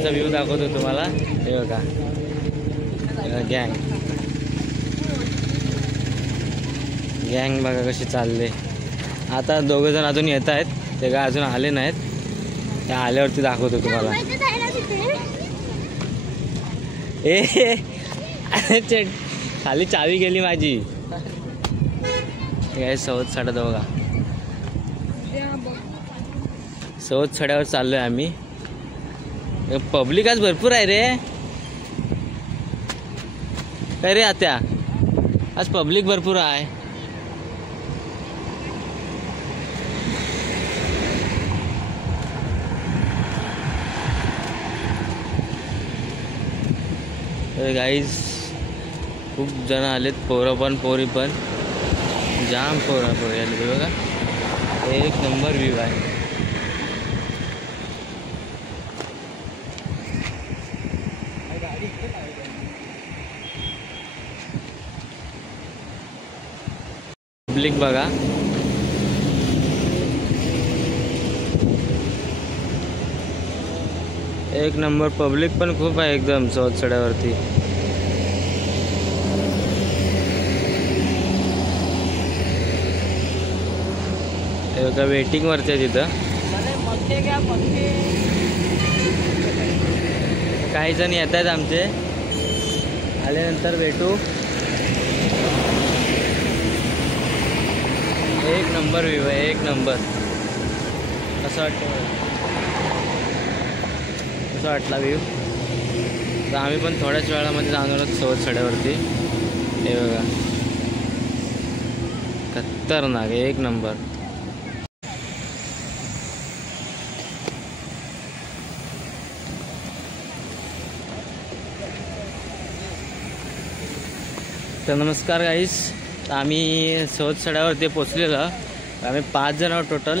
सकाळचा व्ह्यू दाखवतो तुम्हाला। हे बघा गँग गँग बघा कशी चालले। आता दोघं जण अजून येत आहेत, ते काय अजून आले नाहीत, ते आल्यावरती दाखवतो तुम्हाला। ए खाली चावी गेली माझी। काय सवत साडा बघा, सवत साड्यावर चाललोय आम्ही। पब्लिक आज भरपूर आहे रे, काय रे आत्या, आज पब्लिक भरपूर आहे। गाईज खूप जण आलेत, पोरं पण पोरी पण, जाम पोरं पोरी आले बघा। एक नंबर व्ह्यू आहे। पब्लिक बघा, एक नंबर पब्लिक पण खूप आहे एकदम सवत सड्यावरती। एका वेटिंग वरती आहे तिथं, काही जण येत आहेत आमचे, आल्यानंतर भेटू। एक नंबर व्ह्यू आहे, एक नंबर। कसं वाटतं, कसं वाटला व्ह्यू? तर आम्ही पण थोड्याच वेळामध्ये जाणार आहोत सवत सड्यावरती। हे बघा खतरनाक, एक नंबर। तर नमस्कार गाईस, तर आम्ही सवत सड्यावरती पोचलेलो, आम्ही 5 जण आहोत टोटल।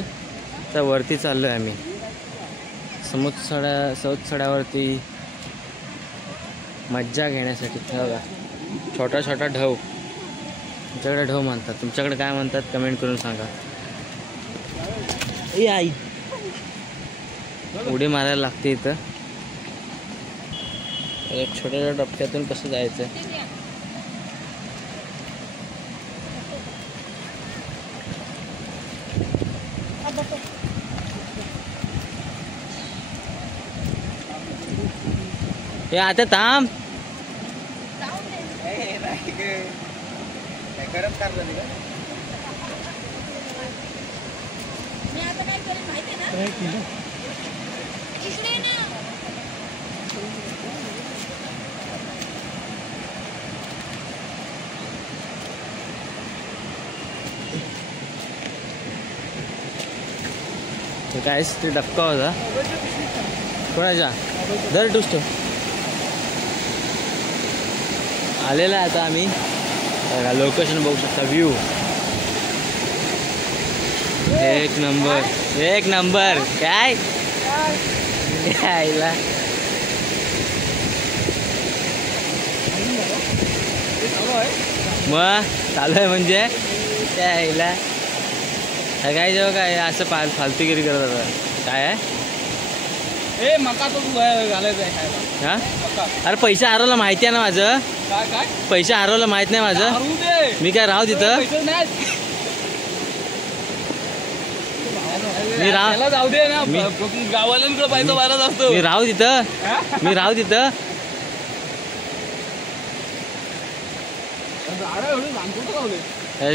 तर वरती चाललो आहे आम्ही सवत सड्यावरती मज्जा घेण्यासाठी। बघा छोटा छोटा ढव, तुमच्याकडे ढव म्हणतात, तुमच्याकडे काय म्हणतात कमेंट करून सांगा। ए आई, उडी मारायला लागते इथं। एक छोट्या डबक्यातून कसं जायचं? हे आता थांब, गरम करलं मी आता काय करेन माहिती आहे ना, इकडे ना काय ते डबका होता कोणाच्या दर टुस्ट आलेला आहे। आता आम्ही लोकेशन बघू शकता, व्ह्यू एक नंबर, एक नंबर। काय आईला मग चालू आहे म्हणजे त्या आईला काय जेव्हा काय असं फालतूगिरी करत होता काय आहे? ए मका तो घालायचं आहे खायला। हा अरे पैसे हरवलं माहिती आहे ना माझं, काय काय पैसे हरवलं माहित नाही माझं, मी काय राहू तिथं, मी जाऊ दे ना, गावाल्यांकडे पैसा भरत असतो, मी राहू तिथं, मी राहू तिथं।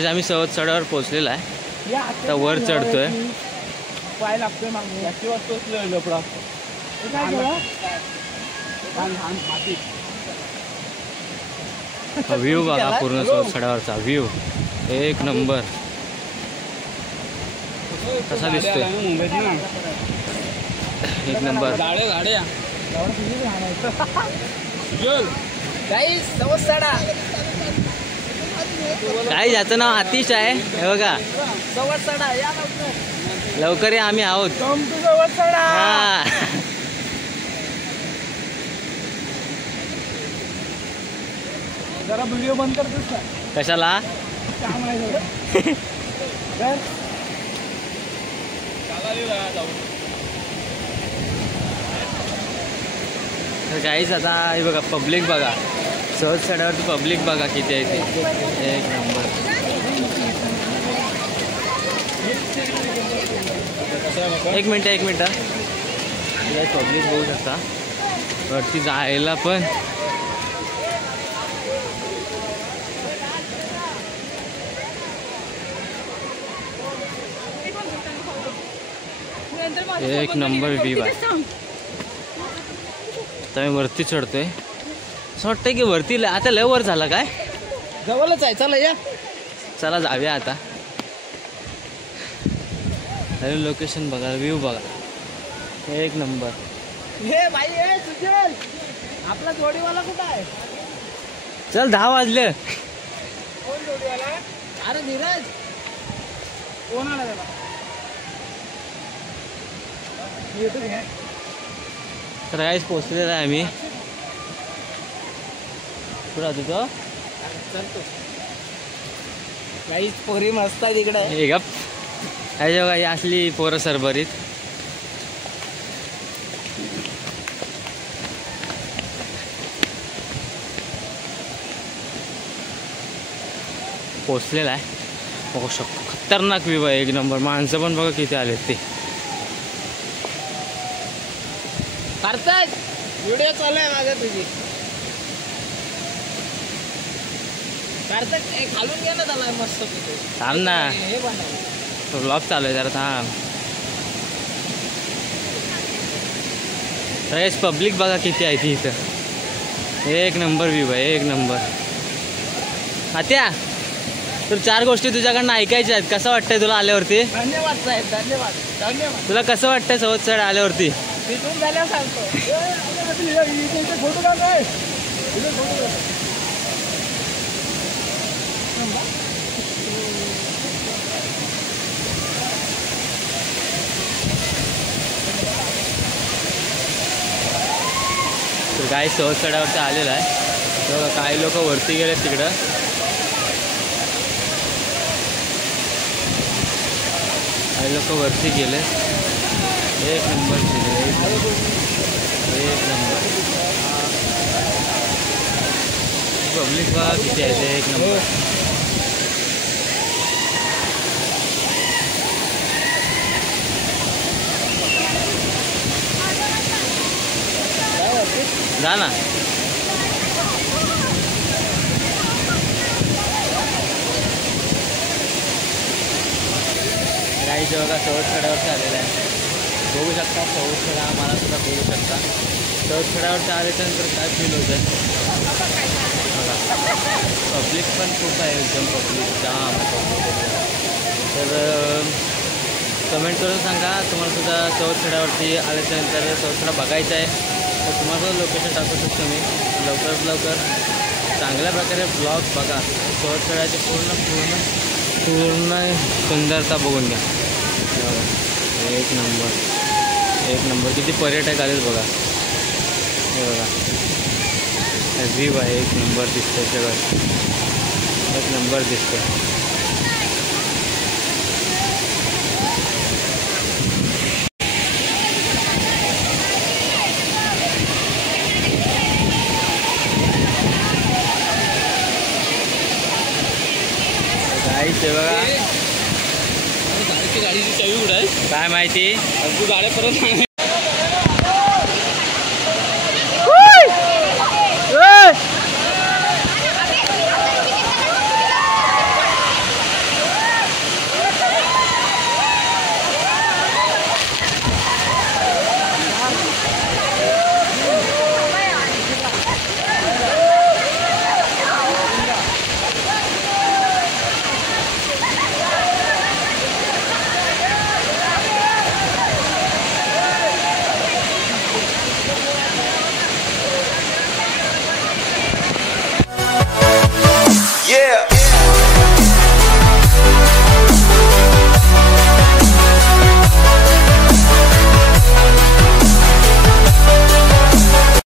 आम्ही सवत सड्यावर पोहोचलेला आहे, आता वर चढतोय। पाय लागतोय मागणी याची वस्तू लपडा व्ह्यू बघा, पूर्ण सवत सड्यावरचा व्ह्यू एक नंबर। कसा दिसतोय? एक नंबर। काय याचं नाव आतिश आहे, हे बघा सवत सडा या लवकर या, आम्ही आहोत। हा जरा व्हिडिओ बंद करतोस का? कशाला? तर काहीच आता हे बघा पब्लिक बघा, सहज सड्यावरती पब्लिक बघा किती आहे ते. एक नंबर. एक मिनटं पब्लिक बघू शकता वरती जायला पण. एक नंबर व्ह्यू आहे. आता मी वरती चढतोय, असं वाटतंय की वरती आता लय वर झाला काय. जवळच आहे, चला या. चला जाऊया आता. अरे लोकेशन बघा, व्ह्यू बघा, एक नंबर. हे भाई हे सुजल, आपला जोडीवाला कुठं आहे? चल 10 वाजले. कोण जोडीवाला? अरे धीरज, कोण आला त्याला? तर काहीच पोचलेलं आहे आम्ही. कुठं तुझं चलतो. काहीच पोरी मस्त आहे तिकडे. हे गप. ह्याच्या बघा ही असली पोरं सरभरीत. पोचलेला आहे बघू शकतो. खतरनाक व्ह्यू आहे, एक नंबर. माणसं पण बघा किती आलेत ते. कार्तिक, व्हिडिओ चालू आहे माझ्या तुझी. कार्तिक खालून घे ना त्याला मस्त तिथे. थांब ना, हे बनव. ब्लॉग चालू आहे जरा थांब. तर पब्लिक बघा किती आहे ती इथं. एक नंबर व्ह्यू आहे, एक नंबर. आत्या, तर 4 गोष्टी तुझ्याकडनं ऐकायच्या आहेत. कसं वाटतंय तुला आल्यावरती? धन्यवाद साहेब, धन्यवाद धन्यवाद. तुला कसं वाटतंय सवत चढ आल्यावरती? तिथून झाल्यावर सांगतो. फोटो काढ. तर काही सहज चढावरती आलेला आहे. तर काही लोक वरती गेलेत तिकडं. काही लोक वरती गेले. एक नंबर एक नंबर. पब्लिक बघा किती आहे ते, एक नंबर. जा ना. गाईचे बघा सहज चढावरती आलेला आहे. बघू शकता सहज चढा, मला सुद्धा बघू शकता. सहज चढावरती आल्याच्यानंतर काय फील होतं बघा. पब्लिक पण खूप आहे, एकदम पब्लिक जाम पब्लिक. तर कमेंट करून सांगा तुम्हाला सुद्धा सहज चढावरती आल्याच्यानंतर सहज चढा बघायचा आहे. तर तुम्हाला लोकेशन टाकू शकतो मी. लवकरात लवकर चांगल्या प्रकारे ब्लॉग बघा. सहज चढायची पूर्ण सुंदरता बघून घ्या. एक नंबर किती पर्यटक आलेत बघा. हे बघा व्ह्यू आहे, एक नंबर दिसतंय सगळं, एक नंबर दिसतंय. बघा गाडीची चावी कुठं आहे काय माहिती. तू गाड्या परत